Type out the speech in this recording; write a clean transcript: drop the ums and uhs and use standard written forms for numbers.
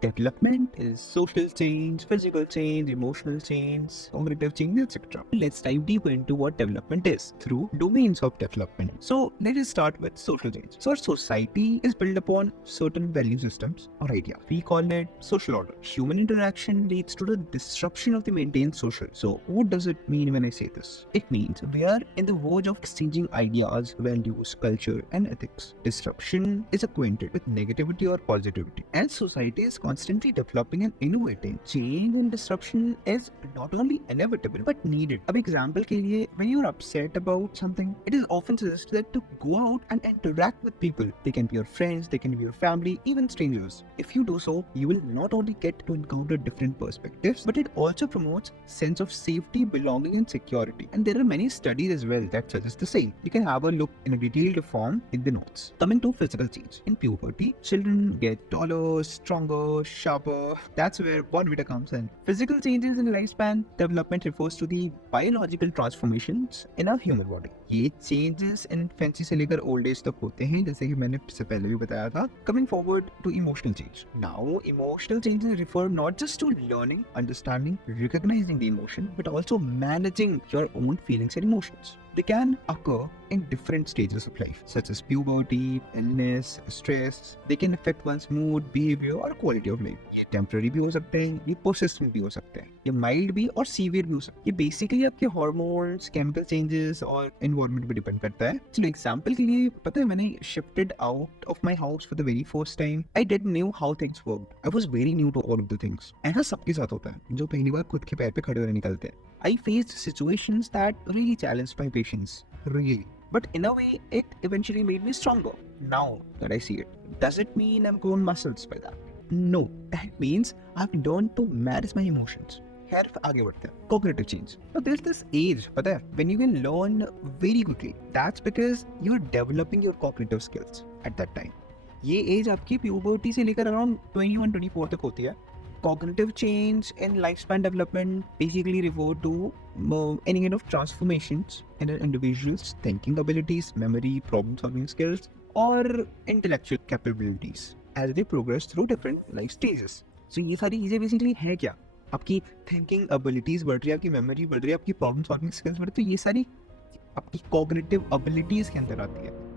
Development is social change, physical change, emotional change, cognitive change, etc. Let's dive deeper into what development is through domains of development. So let us start with social change. So our society is built upon certain value systems or ideas. We call it social order. Human interaction leads to the disruption of the maintained social. So what does it mean when I say this? It means we are in the verge of exchanging ideas, values, culture, and ethics. Disruption is acquainted with negativity or positivity. As society is constantly developing and innovating, change and disruption is not only inevitable but needed. An example के लिए, when you are upset about something, it is often suggested to go out and interact with people. They can be your friends, they can be your family, even strangers. If you do so, you will not only get to encounter different perspectives, but it also promotes sense of safety, belonging, and security. And there are many studies as well that suggest the same. You can have a look in a detailed form in the notes. Coming to physical change. In puberty, children get taller, stronger, sharper. That's where born vita comes in. Physical changes in lifespan development refers to the biological transformations in our human body. ये changes infancy से लेकर old age तक होते हैं, जैसे कि मैंने इससे पहले भी बताया था. Coming forward to emotional change. Now, emotional changes refer not just to learning, understanding, recognizing the emotion, but also managing your own feelings and emotions. They can occur in different stages of life, such as puberty, illness, stress. They can affect one's mood, behavior और quality of life. ये temporary भी हो सकते हैं, ये persistent भी हो सकते हैं, ये mild भी और severe भी हो सकते हैं. ये basically आपके hormones, chemical changes और environment पे depend करता है. चलो example के लिए, पता है मैंने shifted out of my house for the very first time. I didn't know how things worked. I was very new to all of the things. ऐसा सबके साथ होता है, जो पहली बार खुद के पैर पे खड़े होने निकलते हैं. I faced situations that really challenged my patience. Really. But in a way, it eventually made me stronger. Now that I see it. Does it mean I'm grown muscles by that? No. That means I've learned to manage my emotions. खैर आगे बढ़ते हैं. Cognitive change. Now there's this age, पता है, when you can learn very quickly. That's because you're developing your cognitive skills at that time. ये age आपकी puberty से लेकर around 21-24 तक होती है. Cognitive change in lifespan development basically refer to any kind of transformations in an individual's thinking abilities, memory, problem-solving skills, or intellectual capabilities as they progress through different life stages. So ये सारी चीजें basically है क्या? आपकी thinking abilities बढ़ रही है, आपकी memory बढ़ रही है, आपकी problem-solving skills बढ़ रही है, तो ये सारी आपकी cognitive abilities के अंदर आती है.